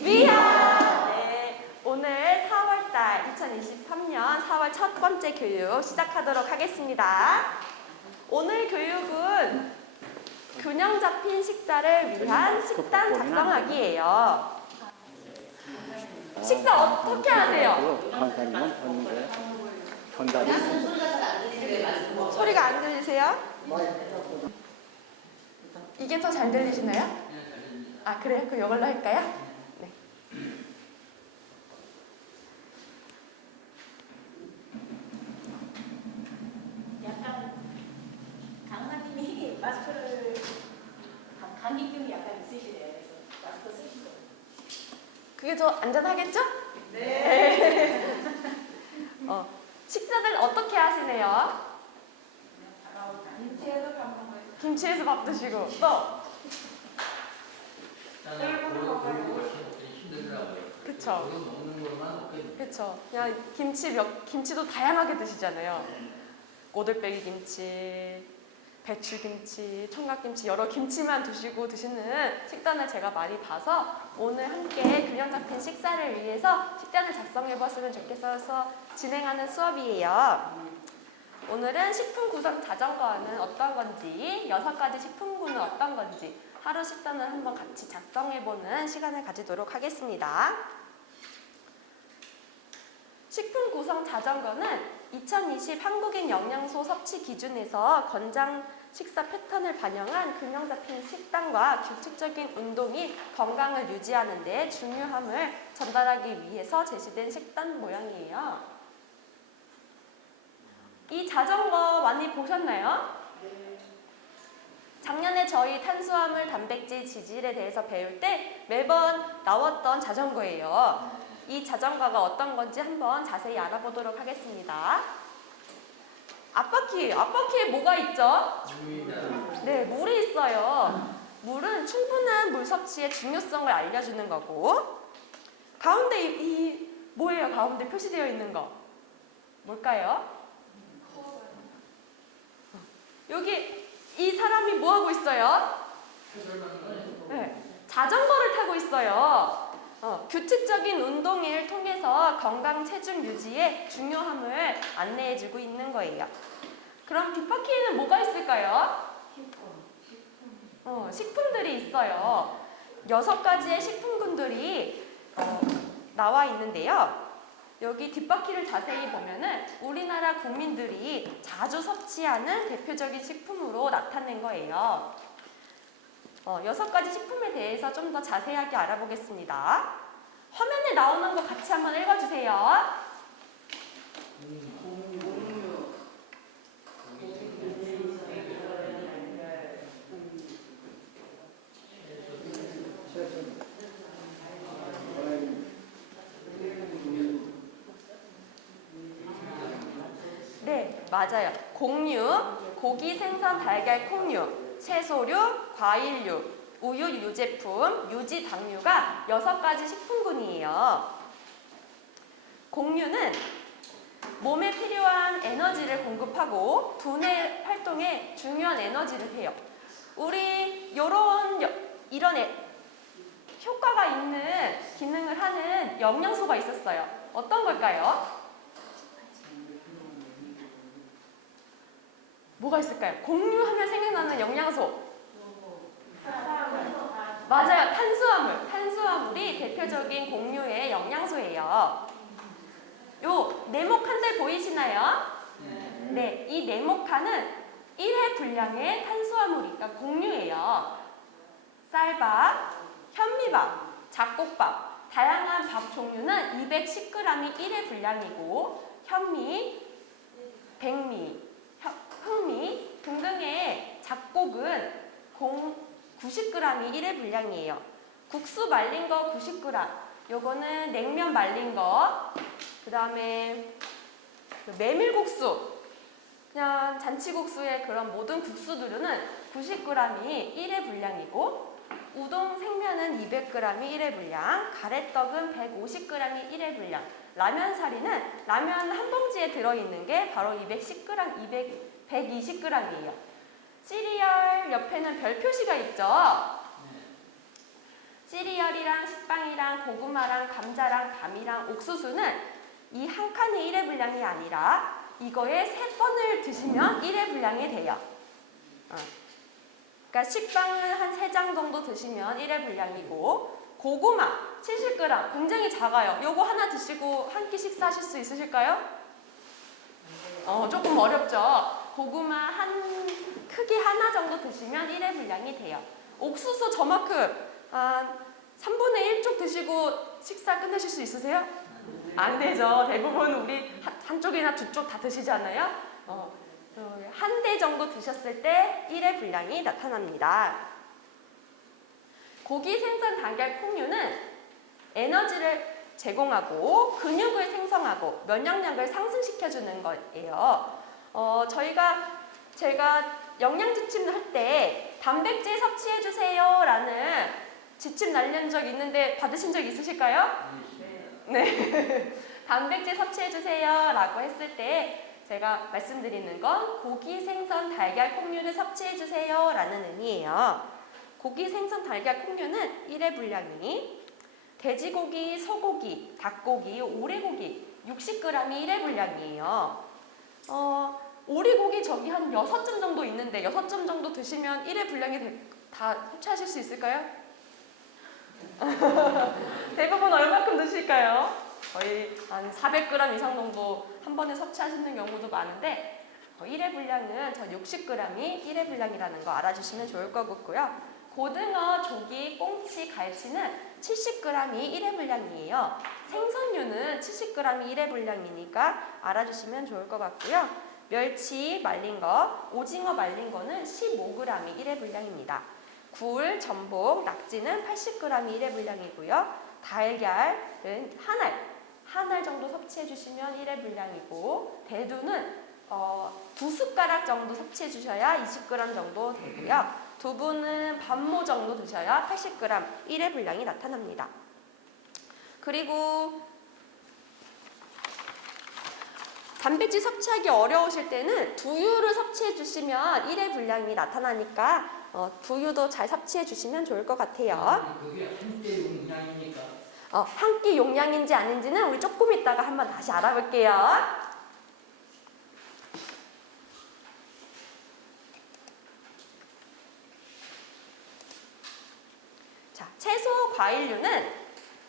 위하! 네, 오늘 4월달 2023년 4월 첫 번째 교육 시작하도록 하겠습니다. 오늘 교육은 균형 잡힌 식사를 위한 식단 작성하기예요. 식사 어떻게 하세요? 강사님은 전달이 소리가 안 들리세요? 이게 더 잘 들리시나요? 아, 그래요? 그럼 이걸로 할까요? 네. 약간 강사님이 마스크를 감기병이 약간 있으시대요. 그래서 마스크 쓰시고. 그게 더 안전하겠죠? 네. 식사들 어떻게 하시네요? 김치에서 밥 드시고 또? 그쵸. 그쵸. 그냥 김치도 다양하게 드시잖아요. 꼬들빼기 김치, 배추김치, 청각김치 여러 김치만 드시고 드시는 식단을 제가 많이 봐서 오늘 함께 균형 잡힌 식사를 위해서 식단을 작성해봤으면 좋겠어서 진행하는 수업이에요. 오늘은 식품 구성 자전거는 어떤 건지, 6가지 식품군은 어떤 건지 하루 식단을 한번 같이 작성해보는 시간을 가지도록 하겠습니다. 식품 구성 자전거는 2020 한국인 영양소 섭취 기준에서 권장 식사 패턴을 반영한 균형 잡힌 식단과 규칙적인 운동이 건강을 유지하는 데 중요함을 전달하기 위해서 제시된 식단 모양이에요. 이 자전거 많이 보셨나요? 작년에 저희 탄수화물, 단백질, 지질에 대해서 배울 때 매번 나왔던 자전거예요. 이 자전거가 어떤 건지 한번 자세히 알아보도록 하겠습니다. 앞바퀴에 뭐가 있죠? 네, 물이 있어요. 물은 충분한 물 섭취의 중요성을 알려주는 거고, 가운데 뭐예요? 가운데 표시되어 있는 거 뭘까요? 여기 이 사람이 뭐 하고 있어요? 네, 자전거를 타고 있어요. 규칙적인 운동을 통해서 건강 체중 유지의 중요함을 안내해주고 있는 거예요. 그럼 뒷바퀴에는 뭐가 있을까요? 식품들이 있어요. 6가지의 식품군들이 나와 있는데요. 여기 뒷바퀴를 자세히 보면은 우리나라 국민들이 자주 섭취하는 대표적인 식품으로 나타낸 거예요. 6가지 식품에 대해서 좀 더 자세하게 알아보겠습니다. 화면에 나오는 거 같이 한번 읽어주세요. 네, 맞아요. 곡류, 고기, 생선, 달걀, 콩류, 채소류, 과일류, 우유, 유제품, 유지, 당류가 6가지 식품군이에요. 곡류는 몸에 필요한 에너지를 공급하고 두뇌 활동에 중요한 에너지를 해요. 우리 이런 효과가 있는 기능을 하는 영양소가 있었어요. 어떤 걸까요? 뭐가 있을까요? 곡류하면 생각나는 영양소. 맞아요. 탄수화물이 대표적인 곡류의 영양소예요. 요 네모칸들 보이시나요? 네, 이 네모칸은 1회 분량의 탄수화물이, 그러니까 곡류예요. 쌀밥, 현미밥, 잡곡밥, 다양한 밥 종류는 210g이 1회 분량이고 현미, 백미, 흑미 등등의 잡곡은 90g이 1회 분량이에요. 국수 말린 거 90g. 요거는 냉면 말린 거. 그 다음에 메밀국수. 그냥 잔치국수의 그런 모든 국수들은 90g이 1회 분량이고, 우동 생면은 200g이 1회 분량, 가래떡은 150g이 1회 분량, 라면 사리는 라면 한 봉지에 들어있는 게 바로 120g이에요. 시리얼 옆에는 별 표시가 있죠. 시리얼이랑 식빵이랑 고구마랑 감자랑 밤이랑 옥수수는 이 한 칸이 1회 분량이 아니라 이거에 3번을 드시면 1회 분량이 돼요. 그러니까 식빵은 한 3장 정도 드시면 1회 분량이고 고구마 70g 굉장히 작아요. 요거 하나 드시고 한 끼 식사하실 수 있으실까요? 조금 어렵죠. 고구마 크게 하나 정도 드시면 1회 분량이 돼요. 옥수수 저만큼 한 3분의 1 쪽 드시고 식사 끝내실 수 있으세요? 안 되죠. 대부분 우리 한쪽이나 두 쪽 다 드시잖아요. 한 대 정도 드셨을 때 1회 분량이 나타납니다. 고기, 생선, 달걀, 콩류는 에너지를 제공하고 근육을 생성하고 면역력을 상승시켜주는 거예요. 제가 영양 지침 할 때 단백질 섭취해주세요 라는 지침 날린 적 있는데 받으신 적 있으실까요? 네. 단백질 섭취해주세요 라고 했을 때 제가 말씀드리는 건 고기, 생선, 달걀, 콩류를 섭취해주세요 라는 의미예요. 고기, 생선, 달걀, 콩류는 1회 분량이 돼지고기, 소고기, 닭고기, 오리고기 60g이 1회 분량이에요. 오리고기 저기 한 6점 정도 있는데 6점 정도 드시면 1회 분량이 다 섭취하실 수 있을까요? 대부분 얼마큼 드실까요? 거의 한 400g 이상 정도 한 번에 섭취하시는 경우도 많은데 1회 분량은 저 60g이 1회 분량이라는 거 알아주시면 좋을 것 같고요. 고등어, 조기, 꽁치, 갈치는 70g이 1회 분량이에요. 생선류는 70g이 1회 분량이니까 알아주시면 좋을 것 같고요. 멸치 말린 거, 오징어 말린 거는 15g이 1회 분량입니다. 굴, 전복, 낙지는 80g이 1회 분량이고요. 달걀은 한 알 정도 섭취해 주시면 1회 분량이고 대두는 2숟가락 정도 섭취해 주셔야 20g 정도 되고요. 두부는 반모 정도 드셔야 80g 1회 분량이 나타납니다. 그리고 단백질 섭취하기 어려우실 때는 두유를 섭취해 주시면 1회 분량이 나타나니까 두유도 잘 섭취해 주시면 좋을 것 같아요. 그게 한때 용량이니까. 한 끼 용량인지 아닌지는 우리 조금 있다가 한번 다시 알아볼게요. 자, 채소, 과일류는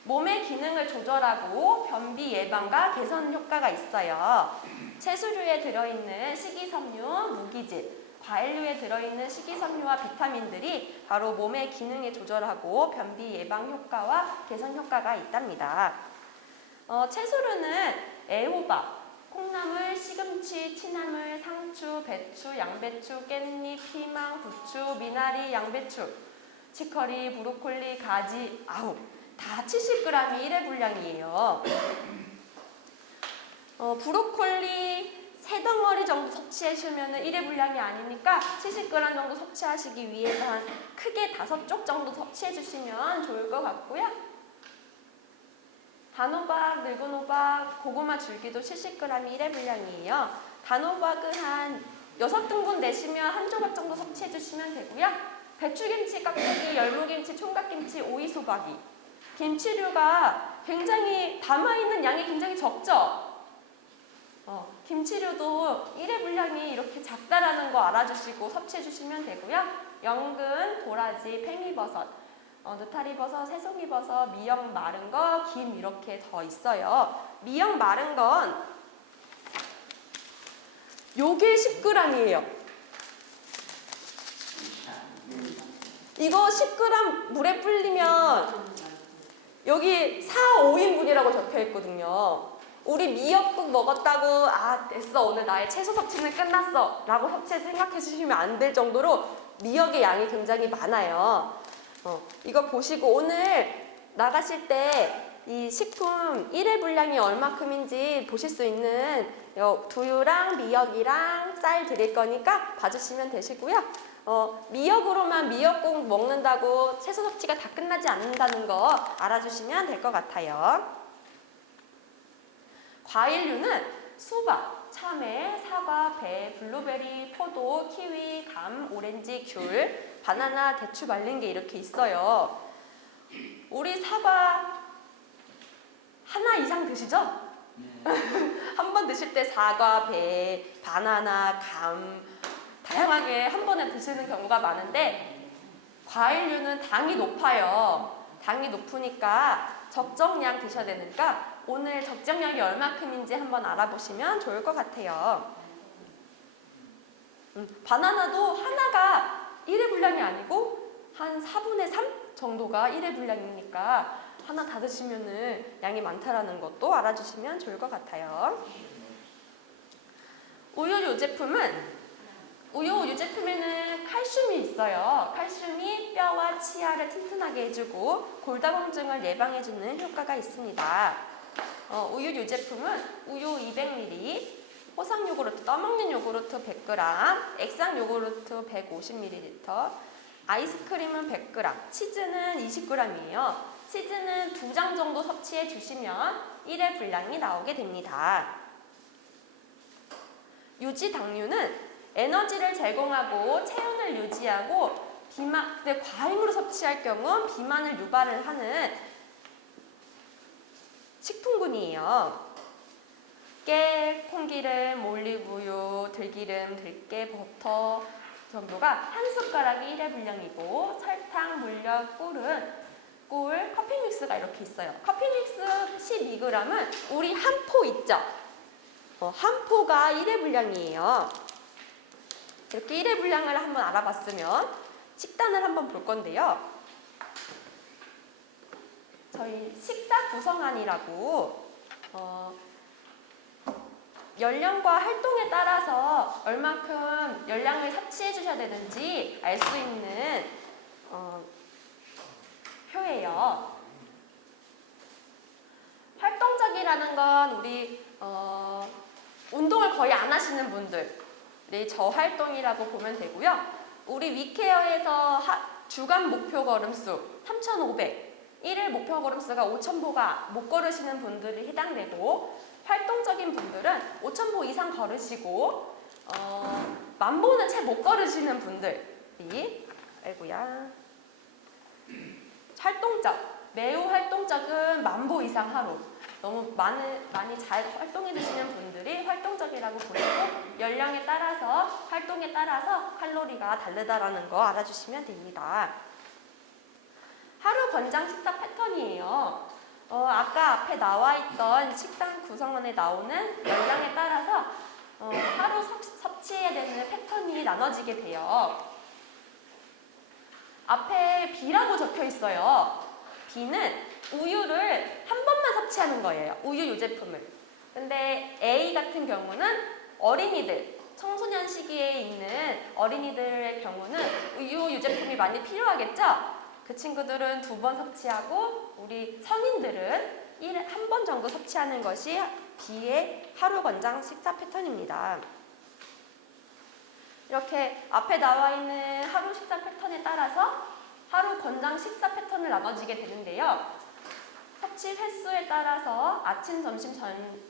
몸의 기능을 조절하고 변비 예방과 개선 효과가 있어요. 채소류에 들어있는 식이섬유, 무기질, 과일류에 들어있는 식이섬유와 비타민들이 바로 몸의 기능에 조절하고 변비 예방 효과와 개선 효과가 있답니다. 채소류는 애호박, 콩나물, 시금치, 취나물, 상추, 배추, 양배추, 깻잎, 피망, 부추, 미나리, 양배추, 치커리, 브로콜리, 가지, 다 70g이 1회 분량이에요. 브로콜리 3덩어리 정도 섭취하시면 1회 분량이 아니니까 70g 정도 섭취하시기 위해서 한 크게 5쪽 정도 섭취해 주시면 좋을 것 같고요. 단호박, 늙은 호박, 고구마 줄기도 70g이 1회 분량이에요. 단호박은 한 6등분 내시면 한 조각 정도 섭취해 주시면 되고요. 배추김치, 깍두기, 열무김치, 총각김치, 오이소박이 김치류가 굉장히 담아있는 양이 굉장히 적죠? 김치류도 1회 분량이 이렇게 작다라는 거 알아주시고 섭취해 주시면 되고요. 연근, 도라지, 팽이버섯, 느타리버섯, 새송이버섯, 미역 마른 거, 김 이렇게 더 있어요. 미역 마른 건 요게 10g이에요. 이거 10g 물에 불리면 여기 4, 5인분이라고 적혀 있거든요. 우리 미역국 먹었다고 됐어 오늘 나의 채소 섭취는 끝났어 라고 생각해 주시면 안 될 정도로 미역의 양이 굉장히 많아요. 이거 보시고 오늘 나가실 때 이 식품 1회 분량이 얼마큼인지 보실 수 있는 두유랑 미역이랑 쌀 드릴 거니까 봐주시면 되시고요. 미역으로만 미역국 먹는다고 채소 섭취가 다 끝나지 않는다는 거 알아주시면 될 것 같아요. 과일류는 수박, 참외, 사과, 배, 블루베리, 포도, 키위, 감, 오렌지, 귤, 바나나, 대추 말린 게 이렇게 있어요. 우리 사과 하나 이상 드시죠? 네. 한 번 드실 때 사과, 배, 바나나, 감 다양하게 한 번에 드시는 경우가 많은데 과일류는 당이 높아요. 당이 높으니까 적정량 드셔야 되니까 오늘 적정량이 얼마큼인지 한번 알아보시면 좋을 것 같아요. 바나나도 하나가 1회 분량이 아니고 한 4분의 3 정도가 1회 분량이니까 하나 다 드시면은 양이 많다라는 것도 알아주시면 좋을 것 같아요. 우유 유제품에는 칼슘이 있어요. 칼슘이 뼈와 치아를 튼튼하게 해주고 골다공증을 예방해주는 효과가 있습니다. 우유 유제품은 우유 200ml, 호상 요구르트, 떠먹는 요구르트 100g, 액상 요구르트 150ml, 아이스크림은 100g, 치즈는 20g이에요. 치즈는 2장 정도 섭취해 주시면 1회 분량이 나오게 됩니다. 유지 당류는 에너지를 제공하고 체온을 유지하고 근데 과잉으로 섭취할 경우 비만을 유발을 하는 식품군이에요. 깨, 콩기름, 올리브유, 들기름, 들깨, 버터 정도가 한 숟가락이 1회 분량이고 설탕, 물엿, 꿀, 커피 믹스가 이렇게 있어요. 커피 믹스 12g은 우리 한 포 있죠? 한 포가 1회 분량이에요. 이렇게 1회 분량을 한번 알아봤으면 식단을 한번 볼 건데요. 저희 식사 구성안이라고 연령과 활동에 따라서 얼마큼 열량을 섭취해 주셔야 되는지 알 수 있는 표예요. 활동적이라는 건 우리 운동을 거의 안 하시는 분들이 저활동이라고 보면 되고요. 우리 위케어에서 주간 목표 걸음수 3,500, 1일 목표 걸음수가 5,000보가 못 걸으시는 분들이 해당되고 활동적인 분들은 5,000보 이상 걸으시고 10,000보는 채 못 걸으시는 분들이 매우 활동적은 10,000보 이상 하루 너무 많이 잘 활동해 주시는 분들이 활동적이라고 보시고 연령에 따라서 활동에 따라서 칼로리가 다르다라는 거 알아주시면 됩니다. 하루 권장 식사 패턴이에요. 아까 앞에 나와 있던 식단 구성원에 나오는 열량에 따라서 하루 섭취해야 되는 패턴이 나눠지게 돼요. 앞에 B라고 적혀 있어요. B는 우유를 한 번만 섭취하는 거예요. 우유 유제품을. 근데 A 같은 경우는 어린이들, 청소년 시기에 있는 어린이들의 경우는 우유 유제품이 많이 필요하겠죠? 그 친구들은 2번 섭취하고 우리 성인들은 1회 한 번 정도 섭취하는 것이 B의 하루 권장 식사 패턴입니다. 이렇게 앞에 나와 있는 하루 식사 패턴에 따라서 하루 권장 식사 패턴을 나눠지게 되는데요. 섭취 횟수에 따라서 아침, 점심,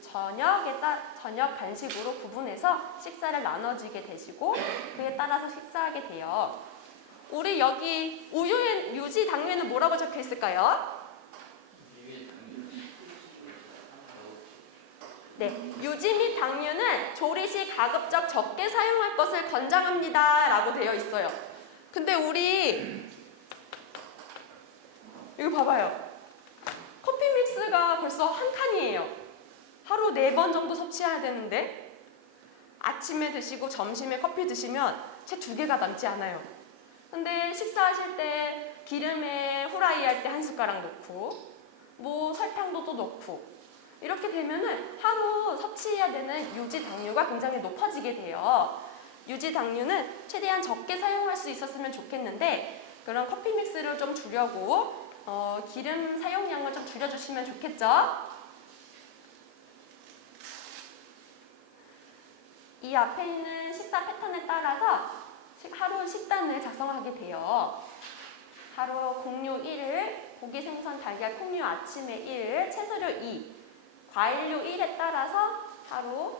저녁 간식으로 구분해서 식사를 나눠지게 되시고 그에 따라서 식사하게 돼요. 우리 여기 우유의 유지 당류에는 뭐라고 적혀 있을까요? 네, 유지 및 당류는 조리 시 가급적 적게 사용할 것을 권장합니다 라고 되어 있어요. 근데 우리 이거 봐봐요. 커피 믹스가 벌써 한 칸이에요. 하루 4번 정도 섭취해야 되는데 아침에 드시고 점심에 커피 드시면 채 2개가 남지 않아요. 근데 식사하실 때 기름에 후라이 할 때 한 숟가락 넣고 뭐 설탕도 또 넣고 이렇게 되면은 하루 섭취해야 되는 유지 당류가 굉장히 높아지게 돼요. 유지 당류는 최대한 적게 사용할 수 있었으면 좋겠는데 그런 커피 믹스를 좀 줄여고 기름 사용량을 좀 줄여주시면 좋겠죠? 이 앞에 있는 식사 패턴에 따라서 하루 식단을 작성하게 돼요. 하루 곡류 1을, 고기, 생선, 달걀, 콩류 아침에 1, 채소류 2, 과일류 1에 따라서 하루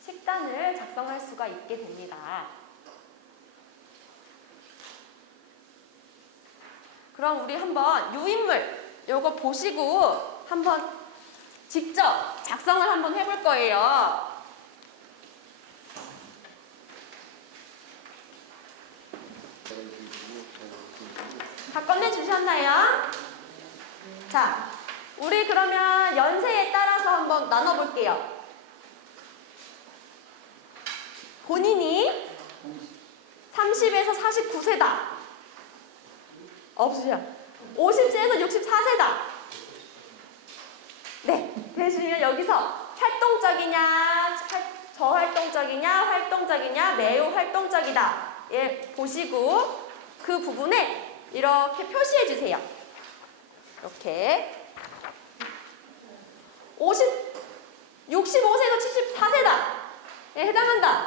식단을 작성할 수가 있게 됩니다. 그럼 우리 한번 유인물 요거 보시고 한번 직접 작성을 한번 해볼 거예요. 다 꺼내주셨나요? 자, 우리 그러면 연세에 따라서 한번 나눠볼게요. 본인이 30에서 49세다. 없으셔. 50세에서 64세다. 네, 되시면 여기서 활동적이냐, 저활동적이냐, 활동적이냐, 매우 활동적이다. 예, 보시고 그 부분에 이렇게 표시해 주세요. 이렇게 65세에서 74세다. 예, 해당한다.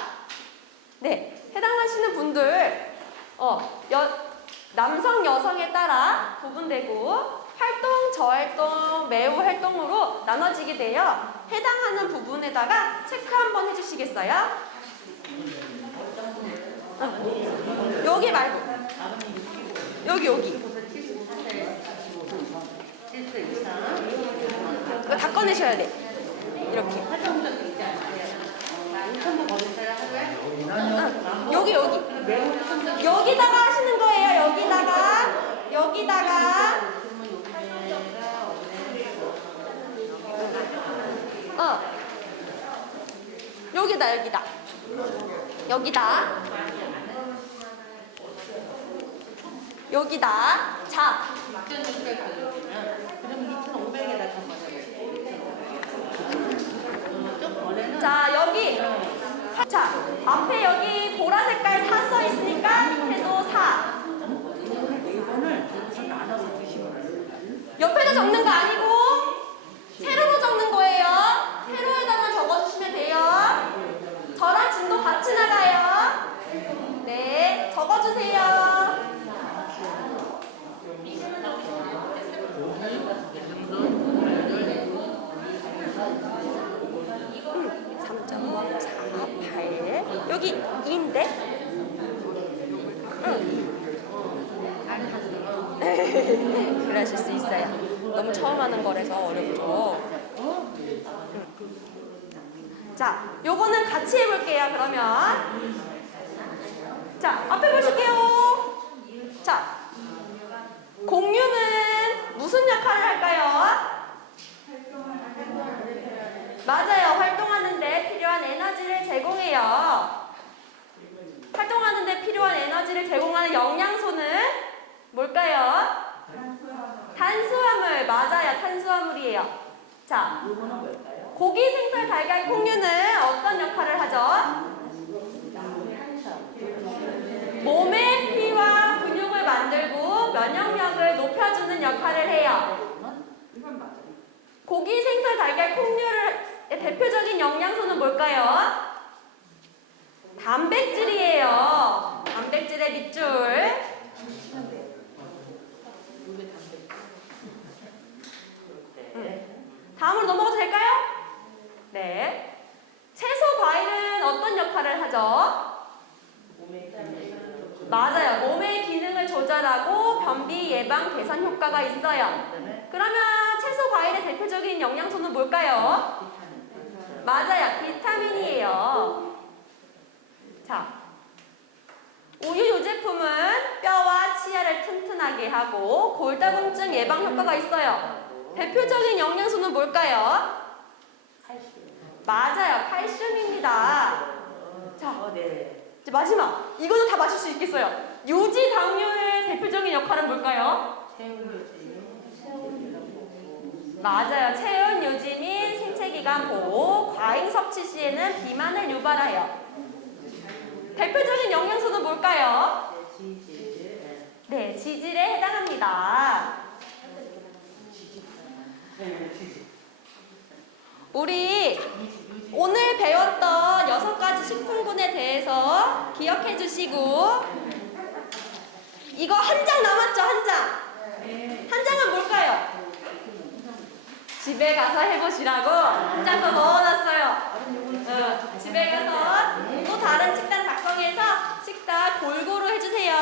네, 해당하시는 분들 남성, 여성에 따라 구분되고 활동, 저활동, 매우 활동으로 나눠지게 되어 해당하는 부분에다가 체크 한번 해주시겠어요? 여기 말고 여기 이거 다 꺼내셔야 돼. 이렇게 여기다가 하시는 거예요. 여기다가 여기다 자 여기 자 앞에 여기 보라 색깔 4 써 있으니까 해도 4 옆에다 적는 거 아니고 세로로 적는 거예요. 세로에다만 적어주시면 돼요. 저랑 진도 같이 나가요. 네, 적어주세요. 3.48 여기 2인데? 그러실 수 있어요. 너무 처음 하는 거라서 어렵죠. 자, 요거는 같이 해볼게요. 그러면 자, 앞에 보실게요. 자, 공유는 무슨 역할을 할까요? 맞아요. 활동하는데 필요한 에너지를 제공해요. 활동하는데 필요한 에너지를 제공하는 영양소는 뭘까요? 탄수화물. 맞아요. 탄수화물이에요. 자, 고기, 생선, 달걀, 콩류는 어떤 역할을 하죠? 몸의 피와 근육을 만들고 면역력을 높여주는 역할을 해요. 고기, 생선, 달걀, 콩류의 대표적인 영양소는 뭘까요? 단백질이에요. 단백질의 밑줄. 다음으로 넘어가도 될까요? 네. 채소, 과일은 어떤 역할을 하죠? 맞아요. 몸의 기능을 조절하고 변비 예방 개선 효과가 있어요. 그러면 채소, 과일의 대표적인 영양소는 뭘까요? 맞아요. 비타민이에요. 자, 우유 유제품은 뼈와 치아를 튼튼하게 하고 골다공증 예방 효과가 있어요. 대표적인 영양소는 뭘까요? 맞아요. 칼슘입니다. 자, 이제 마지막. 이거는 다 맞출 수 있겠어요. 유지 당류의 대표적인 역할은 뭘까요? 맞아요. 체온 유지 및 생체기관 보호, 과잉 섭취 시에는 비만을 유발하여. 대표적인 영양소는 뭘까요? 네, 지질에 해당합니다. 우리 오늘 배웠던 6가지 식품군에 대해서 기억해 주시고 이거 한 장 남았죠? 한 장. 한 장은 뭘까요? 집에 가서 해보시라고 한 장 더 넣어놨어요. 집에 가서 또 다른 식단 작성해서 식사 골고루 해주세요.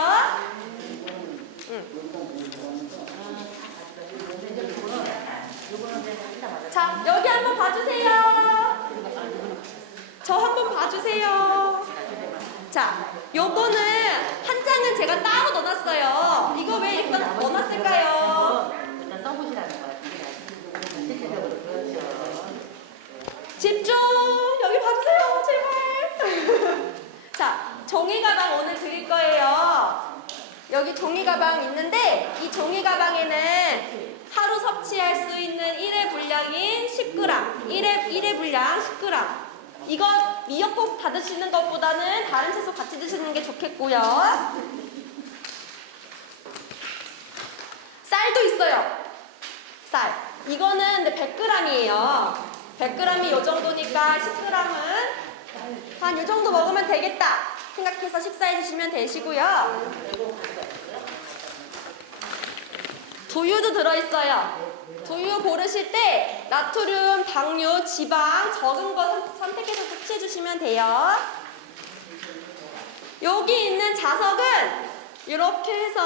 자, 요거는 한 장은 제가 따로 넣어놨어요. 이거 왜 일단 넣어놨을까요? 일단 써보시라는 거야. 실질적으로 그렇죠. 집중! 여기 봐주세요, 제발. 자, 종이 가방 오늘 드릴 거예요. 여기 종이 가방 있는데 이 종이 가방에는 하루 섭취할 수 있는 일회 분량인 10g, 일회 분량 10g. 이거 미역국 다 드시는 것보다는 다른 채소 같이 드시는 게 좋겠고요. 쌀도 있어요. 쌀. 이거는 근데 100g이에요. 100g이 요 정도니까 10g은 한 요 정도 먹으면 되겠다 생각해서 식사해 주시면 되시고요. 두유도 들어있어요. 두유 고르실 때 나트륨, 당류, 지방 적은 거 선택해서 섭취해 주시면 돼요. 여기 있는 자석은 이렇게 해서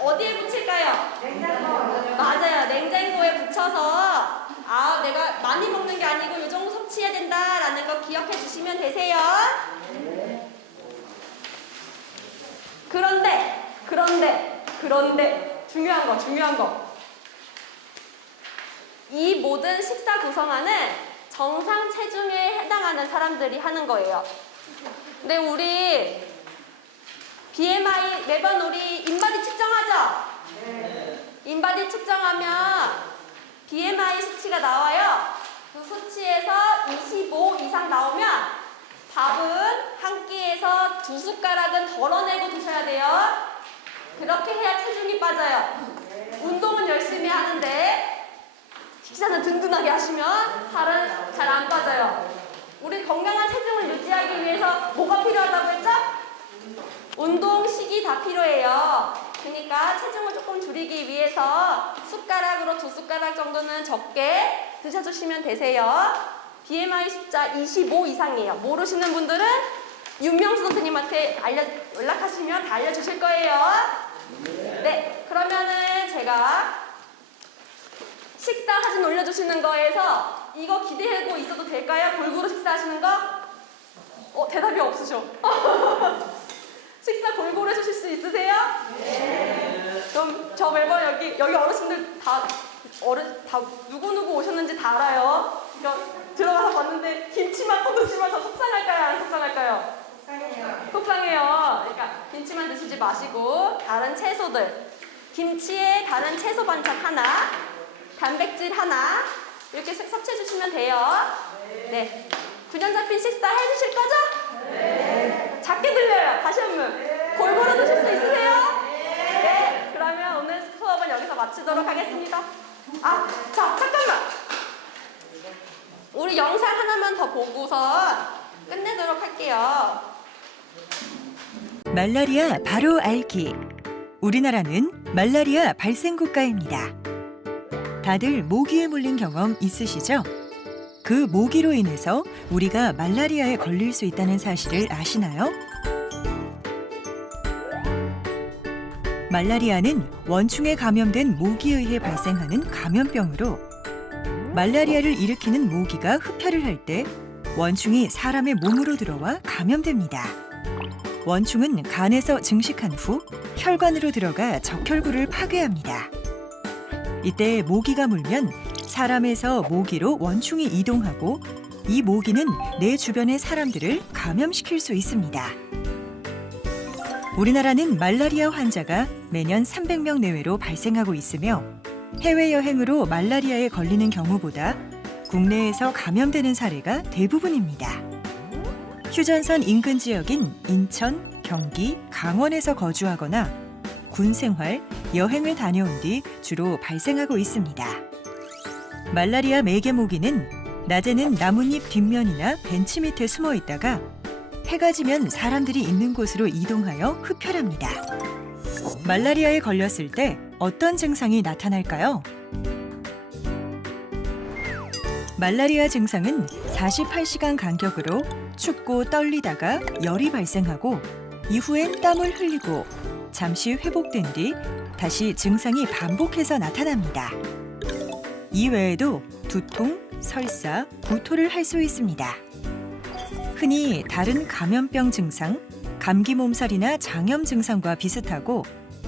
어디에 붙일까요? 냉장고. 맞아요. 냉장고에 붙여서 내가 많이 먹는 게 아니고 이 정도 섭취해야 된다라는 거 기억해 주시면 되세요. 그런데 중요한 거. 이 모든 식사 구성안은 정상 체중에 해당하는 사람들이 하는 거예요. 근데 우리 BMI 매번 우리 인바디 측정하죠? 인바디 측정하면 BMI 수치가 나와요. 그 수치에서 25 이상 나오면 밥은 한 끼에서 2숟가락은 덜어내고 드셔야 돼요. 그렇게 해야 체중이 빠져요. 운동은 열심히 하는데 식사는 든든하게 하시면 살은 잘 안 빠져요. 우리 건강한 체중을 유지하기 위해서 뭐가 필요하다고 했죠? 운동, 식이 다 필요해요. 그러니까 체중을 조금 줄이기 위해서 숟가락으로 2숟가락 정도는 적게 드셔주시면 되세요. BMI 숫자 25 이상이에요. 모르시는 분들은 윤명수 선생님한테 연락하시면 다 알려주실 거예요. 네, 그러면은 제가 식사 사진 올려주시는 거에서 이거 기대하고 있어도 될까요? 골고루 식사하시는 거? 대답이 없으셔. 식사 골고루 해주실 수 있으세요? 네. 그럼 저 매번 여기 어르신들 다 누구 오셨는지 다 알아요. 들어가서 봤는데 김치만 드시면 더 속상할까요? 안 속상할까요? 속상해요. 그러니까 김치만 드시지 마시고 다른 채소들, 김치에 다른 채소 반찬 하나, 단백질 하나 이렇게 섭취해 주시면 돼요. 네. 균형 잡힌 식사 해주실 거죠? 네. 작게 들려요. 다시 한 번. 골고루 드실 수 있으세요? 네. 그러면 오늘 수업은 여기서 마치도록 하겠습니다. 자, 잠깐만. 우리 영상 하나만 더 보고서 끝내도록 할게요. 말라리아 바로 알기. 우리나라는 말라리아 발생 국가입니다. 다들 모기에 물린 경험 있으시죠? 그 모기로 인해서 우리가 말라리아에 걸릴 수 있다는 사실을 아시나요? 말라리아는 원충에 감염된 모기에 의해 발생하는 감염병으로 말라리아를 일으키는 모기가 흡혈을 할 때 원충이 사람의 몸으로 들어와 감염됩니다. 원충은 간에서 증식한 후 혈관으로 들어가 적혈구를 파괴합니다. 이때 모기가 물면 사람에서 모기로 원충이 이동하고 이 모기는 내 주변의 사람들을 감염시킬 수 있습니다. 우리나라는 말라리아 환자가 매년 300명 내외로 발생하고 있으며 해외여행으로 말라리아에 걸리는 경우보다 국내에서 감염되는 사례가 대부분입니다. 휴전선 인근 지역인 인천, 경기, 강원에서 거주하거나 군 생활, 여행을 다녀온 뒤 주로 발생하고 있습니다. 말라리아 매개 모기는 낮에는 나뭇잎 뒷면이나 벤치 밑에 숨어 있다가 해가 지면 사람들이 있는 곳으로 이동하여 흡혈합니다. 말라리아에 걸렸을 때 어떤 증상이 나타날까요? 말라리아 증상은 48시간 간격으로 춥고 떨리다가 열이 발생하고 이후엔 땀을 흘리고 잠시 회복된 뒤 다시 증상이 반복해서 나타납니다. 이외에도 두통, 설사, 구토를 할 수 있습니다. 흔히 다른 감염병 증상, 감기 몸살이나 장염 증상과 비슷하고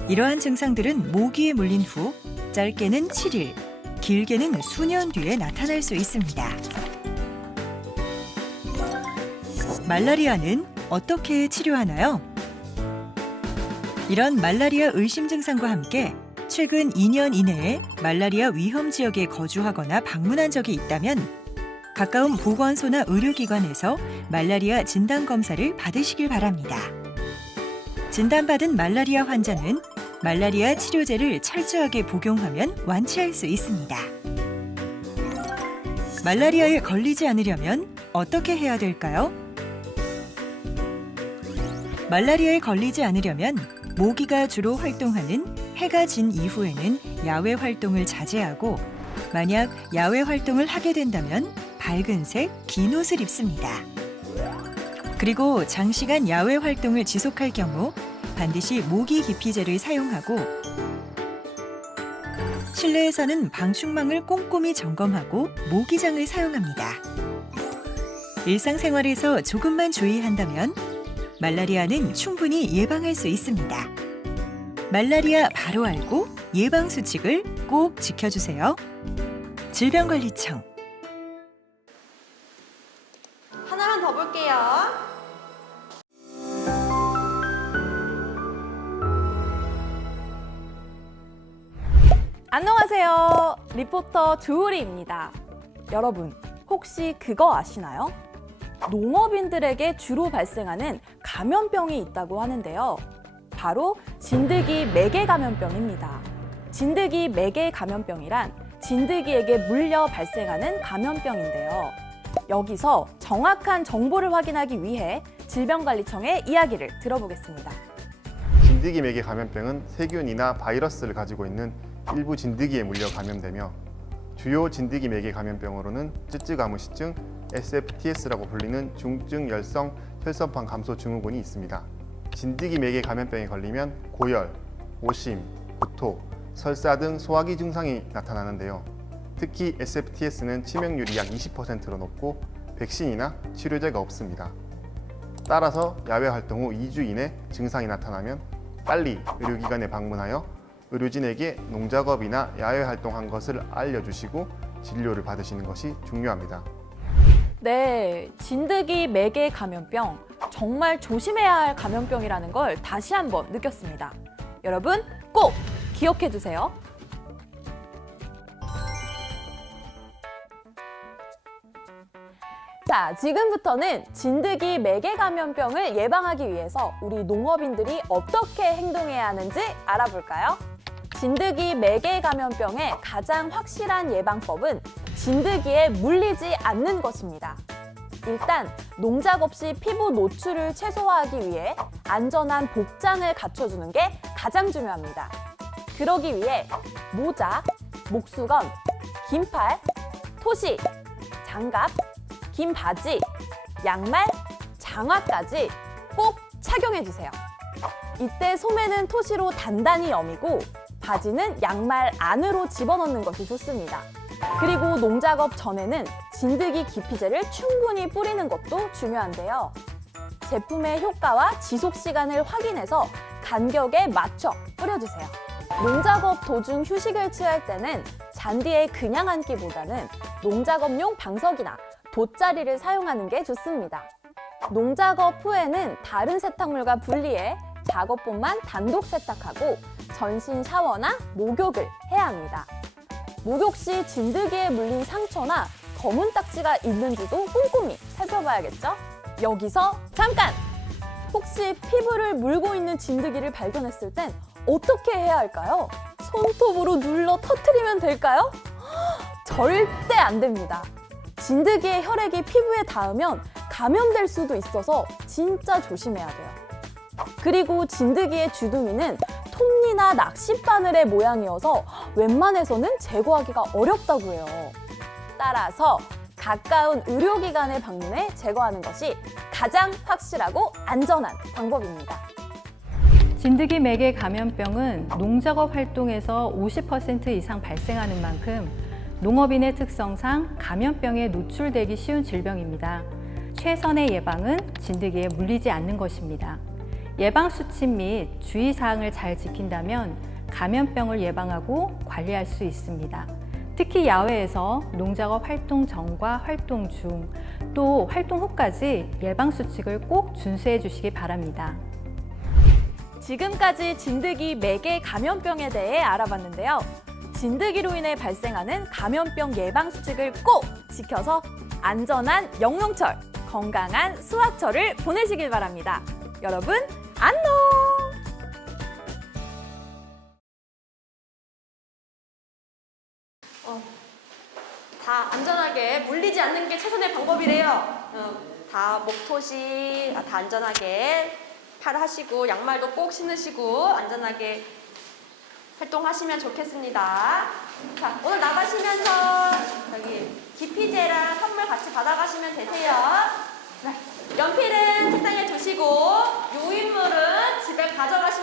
이러한 증상들은 모기에 물린 후 짧게는 7일, 길게는 수년 뒤에 나타날 수 있습니다. 말라리아는 어떻게 치료하나요? 이런 말라리아 의심 증상과 함께 최근 2년 이내에 말라리아 위험 지역에 거주하거나 방문한 적이 있다면 가까운 보건소나 의료기관에서 말라리아 진단검사를 받으시길 바랍니다. 진단받은 말라리아 환자는 말라리아 치료제를 철저하게 복용하면 완치할 수 있습니다. 말라리아에 걸리지 않으려면 어떻게 해야 될까요? 말라리아에 걸리지 않으려면 모기가 주로 활동하는 해가 진 이후에는 야외 활동을 자제하고 만약 야외 활동을 하게 된다면 밝은색, 긴 옷을 입습니다. 그리고 장시간 야외 활동을 지속할 경우 반드시 모기 기피제를 사용하고 실내에서는 방충망을 꼼꼼히 점검하고 모기장을 사용합니다. 일상생활에서 조금만 주의한다면 말라리아는 충분히 예방할 수 있습니다. 말라리아 바로 알고 예방 수칙을 꼭 지켜주세요. 질병관리청. 하나만 더 볼게요. 안녕하세요. 리포터 주우리입니다. 여러분, 혹시 그거 아시나요? 농업인들에게 주로 발생하는 감염병이 있다고 하는데요. 바로 진드기 매개 감염병입니다. 진드기 매개 감염병이란 진드기에게 물려 발생하는 감염병인데요. 여기서 정확한 정보를 확인하기 위해 질병관리청의 이야기를 들어보겠습니다. 진드기 매개 감염병은 세균이나 바이러스를 가지고 있는 일부 진드기에 물려 감염되며 주요 진드기 매개 감염병으로는 쯔쯔가무시증, SFTS라고 불리는 중증 열성 혈소판 감소 증후군이 있습니다. 진드기 매개 감염병에 걸리면 고열, 오심, 구토, 설사 등 소화기 증상이 나타나는데요. 특히 SFTS는 치명률이 약 20%로 높고 백신이나 치료제가 없습니다. 따라서 야외 활동 후 2주 이내 증상이 나타나면 빨리 의료기관에 방문하여 의료진에게 농작업이나 야외 활동한 것을 알려주시고 진료를 받으시는 것이 중요합니다. 네, 진드기 매개 감염병, 정말 조심해야 할 감염병이라는 걸 다시 한번 느꼈습니다. 여러분 꼭 기억해 두세요. 자, 지금부터는 진드기 매개 감염병을 예방하기 위해서 우리 농업인들이 어떻게 행동해야 하는지 알아볼까요? 진드기 매개 감염병의 가장 확실한 예방법은 진드기에 물리지 않는 것입니다. 일단 농작업 시 피부 노출을 최소화하기 위해 안전한 복장을 갖춰주는 게 가장 중요합니다. 그러기 위해 모자, 목수건, 긴팔, 토시, 장갑, 긴 바지, 양말, 장화까지 꼭 착용해주세요. 이때 소매는 토시로 단단히 여미고 바지는 양말 안으로 집어넣는 것이 좋습니다. 그리고 농작업 전에는 진드기 기피제를 충분히 뿌리는 것도 중요한데요. 제품의 효과와 지속 시간을 확인해서 간격에 맞춰 뿌려주세요. 농작업 도중 휴식을 취할 때는 잔디에 그냥 앉기보다는 농작업용 방석이나 돗자리를 사용하는 게 좋습니다. 농작업 후에는 다른 세탁물과 분리해 작업복만 단독 세탁하고 전신 샤워나 목욕을 해야 합니다. 목욕 시 진드기에 물린 상처나 검은 딱지가 있는지도 꼼꼼히 살펴봐야겠죠? 여기서 잠깐! 혹시 피부를 물고 있는 진드기를 발견했을 땐 어떻게 해야 할까요? 손톱으로 눌러 터뜨리면 될까요? 절대 안 됩니다. 진드기의 혈액이 피부에 닿으면 감염될 수도 있어서 진짜 조심해야 돼요. 그리고 진드기의 주둥이는 톱니나 낚싯바늘의 모양이어서 웬만해서는 제거하기가 어렵다고 해요. 따라서 가까운 의료기관에 방문해 제거하는 것이 가장 확실하고 안전한 방법입니다. 진드기 매개 감염병은 농작업 활동에서 50% 이상 발생하는 만큼 농업인의 특성상 감염병에 노출되기 쉬운 질병입니다. 최선의 예방은 진드기에 물리지 않는 것입니다. 예방 수칙 및 주의사항을 잘 지킨다면 감염병을 예방하고 관리할 수 있습니다. 특히 야외에서 농작업 활동 전과 활동 중, 또 활동 후까지 예방 수칙을 꼭 준수해 주시기 바랍니다. 지금까지 진드기 매개 감염병에 대해 알아봤는데요. 진드기로 인해 발생하는 감염병 예방 수칙을 꼭 지켜서 안전한 영농철, 건강한 수확철을 보내시길 바랍니다. 여러분, 안녕! 다 안전하게 물리지 않는 게 최선의 방법이래요. 다 목토시 다 안전하게 팔 하시고 양말도 꼭 신으시고 안전하게 활동하시면 좋겠습니다. 자, 오늘 나가시면서 여기 기피제랑 선물 같이 받아가시면 되세요. 네. 연필은 책상에 두시고 유인물은 집에 가져가시면